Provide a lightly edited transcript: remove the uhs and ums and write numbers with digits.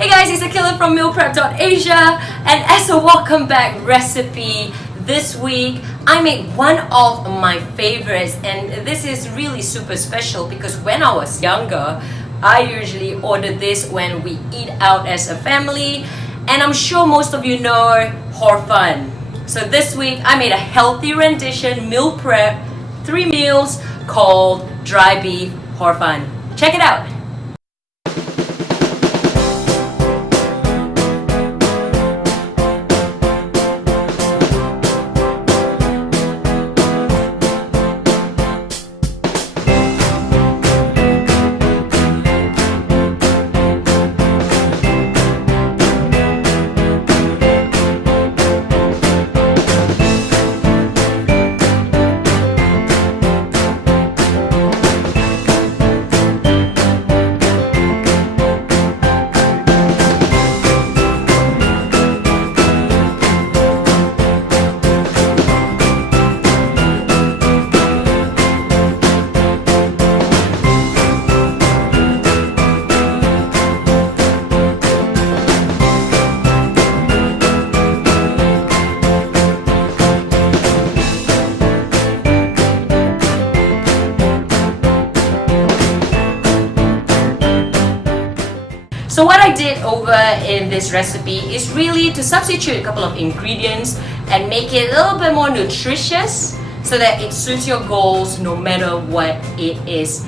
Hey guys, it's Akila from mealprep.asia, and as a welcome back recipe this week, I made one of my favorites, and this is really super special because when I was younger, I usually order this when we eat out as a family, and I'm sure most of you know Hor Fun. So this week, I made a healthy rendition, meal prep, 3 meals called Dry Beef Hor Fun. Check it out! So what I did over in this recipe is really to substitute a couple of ingredients and make it a little bit more nutritious so that it suits your goals no matter what it is.